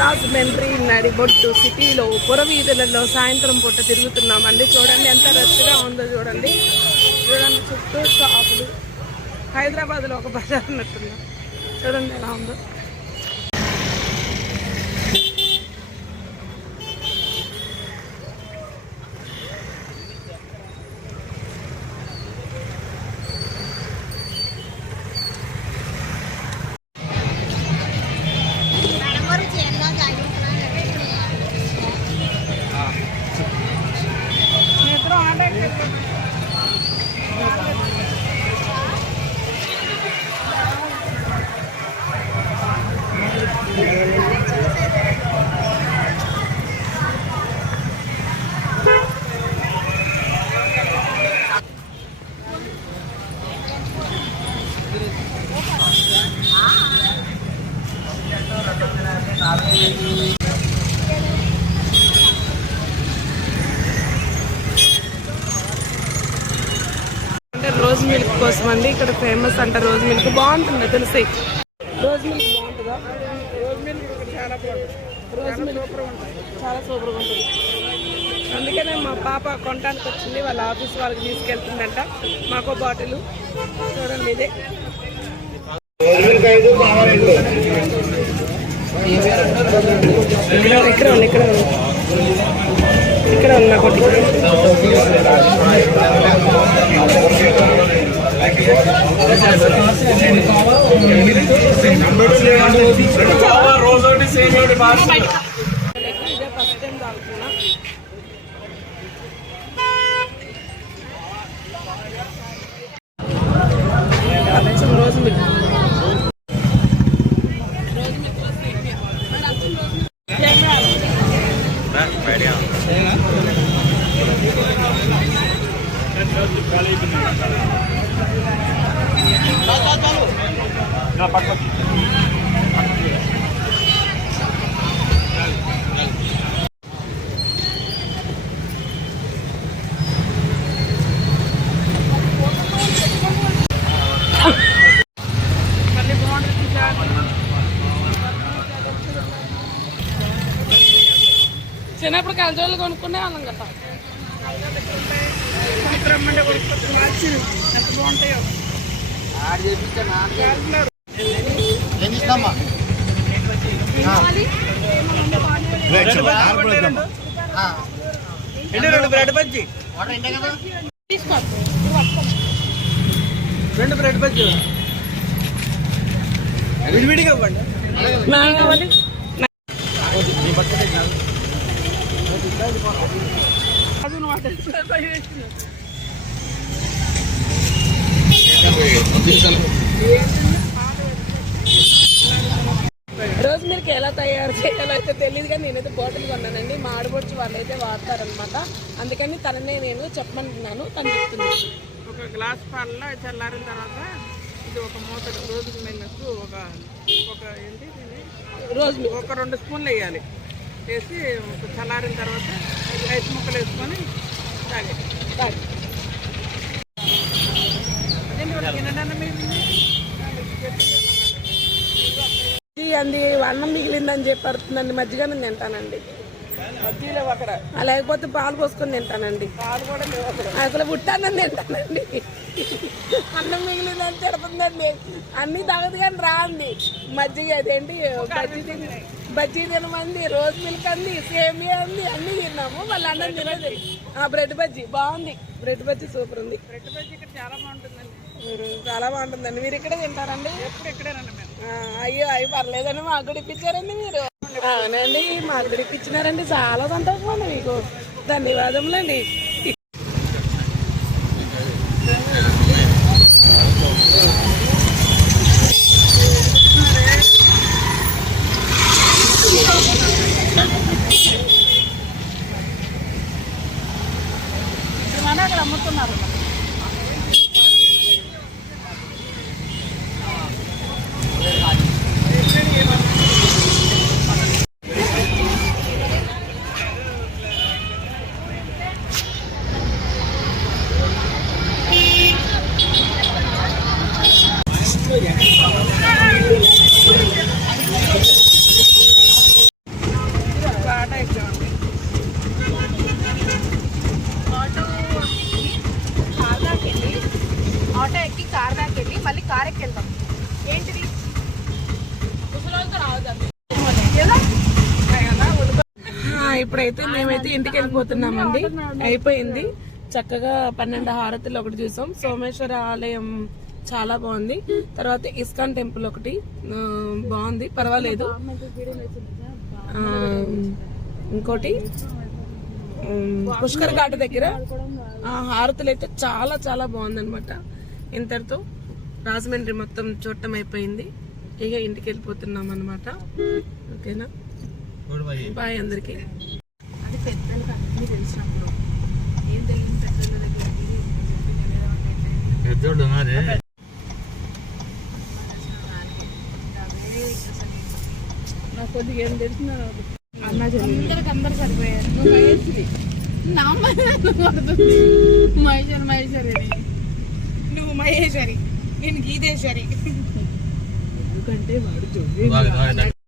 రాజమండ్రి నడిబొట్టు సిటీలో పురవీధులలో సాయంత్రం పూట తిరుగుతున్నామండి. చూడండి ఎంత రష్గా ఉందో చూడండి. చూడండి చుట్టూ షాపులు. హైదరాబాద్లో ఒక బజార్ ఉన్నట్టున్నాం చూడండి ఎలా ఉందో. అంటే రోజ్ మిల్క్ కోసం అండి ఇక్కడ ఫేమస్ అంట రోజ్ మిల్క్. బాగుంటుంది తెలిసి? రోజ్ మిల్క్ బాగుంటుందా? రోజ్ మిల్క్ చాలా బాగుంటుంది. రోజ్ మిల్క్ చాలా సూపర్గా ఉంటుంది. అందుకనే మా పాప కొనడానికి వచ్చింది. వాళ్ళ ఆఫీస్ వాళ్ళకి తీసుకెళ్తుందంట. మాకో బాటిల్. చూడండి ఇదే. ఇక్కడ ఇక్కడ ఉంది ఇక్కడ ఉంది ఇక్కడ ఉంది నాకు ఒకటి. ఫస్ట్ టైం తాగుతున్నా రోజు మీకు చిన్నప్పుడు కలజోళ్ళు కొనుక్కునే వాళ్ళం కదా. రమ్మంటే కొనుక్కొచ్చి మార్చి ఎంత బాగుంటాయో రెండు బ్రెడ్ బజ్జీ. రెండు బ్రెడ్ బజ్జీ. విడివిడిగా ఇవ్వండి నాకు కావాలి అది నువ్వు అటు ఇటు. రోజ్ మిల్క్ ఎలా తయారు చేయాలో అయితే తెలియదు కానీ నేనైతే బాటిల్ కొన్నానండి. మా ఆడబొచ్చు వాళ్ళు అయితే వాడతారనమాట అందుకని తననే నేను చెప్పమంటున్నాను. తను చెప్తుంది. ఒక గ్లాస్ పాలలో చల్లారిన తర్వాత ఇది ఒక మూత రోజు మిల్క్ ఒక ఒక ఏంటి రోజు ఒక రెండు స్పూన్లు వేయాలి. ఒక చల్లారిన తర్వాత ఐస్ ముక్కలు వేసుకొని తాగే తాగి అంది అన్నం మిగిలిందని చెప్పి తింటానండి. మజ్జిగ అక్కడ. లేకపోతే పాలు పోసుకొని తింటానండి. అసలు పుట్టానని తింటానండి. అన్నం మిగిలిందని తిడుతుందండి. అన్ని తగదు కానీ రాంది మజ్జిగ అదేంటి తిని బజ్జీ తినమంది రోజ్ మిల్క్ అంది సేమియా అంది అన్ని తిన్నాము. మళ్ళీ అన్నం తినదు ఆ బ్రెడ్ బజ్జీ. బాగుంది. బ్రెడ్ బజ్జీ సూపర్ ఉంది. బ్రెడ్ బజ్జీ ఇక్కడ చాలా బాగుంటుందండి. చాలా బాగుంటుందండి. మీరు ఇక్కడే తింటారండి? ఎప్పుడు ఇక్కడేనండి అయ్యో అయ్యి పర్లేదండి. మాకు కూడా ఇప్పించారండి మీరు. అవునండి. మాకు కూడా ఇప్పించినారండి. చాలా సంతోషం అండి మీకు. ధన్యవాదములండి అక్కడ అమ్ముతున్నారు ఆట ఎక్కామండి ఆటో ఎక్కి కార్ దాకా వెళ్ళి ఆటో ఎక్కి కార్ దాకా వెళ్ళి మళ్ళీ కార్ ఎక్కి వెళ్దాం. ఏంటిది? ఇప్పుడైతే మేమైతే ఇంటికి వెళ్ళిపోతున్నామండి. అయిపోయింది. చక్కగా పన్నెండు హారతులు ఒకటి చూసాం. సోమేశ్వర ఆలయం చాలా బాగుంది. తర్వాత ఇస్కాన్ టెంపుల్ ఒకటి బాగుంది. పర్వాలేదు. ఇంకోటి పుష్కర్ ఘాట్ దగ్గర ఆ హారతులు అయితే చాలా చాలా బాగుందనమాట ఇంతటితో రాజమండ్రి మొత్తం చూడటం అయిపోయింది. ఇక ఇంటికి వెళ్ళిపోతున్నాం అనమాట ఓకేనా? బాయ్ అందరికీ. అది పెద్దలకు అన్ని తెలిసినప్పుడు. ఏం తెలియని పెద్దల దగ్గరికి పెద్దోళ్ళు మరి నాకు కొద్దిగా ఏం తెలిసిన అందరికి అందరు సరిపోయారు. నా మహేశ్వరి మహేశ్వరి నువ్వు మహేశ్వరి నేను గీతేశ్వరి. ఎందుకంటే వాడు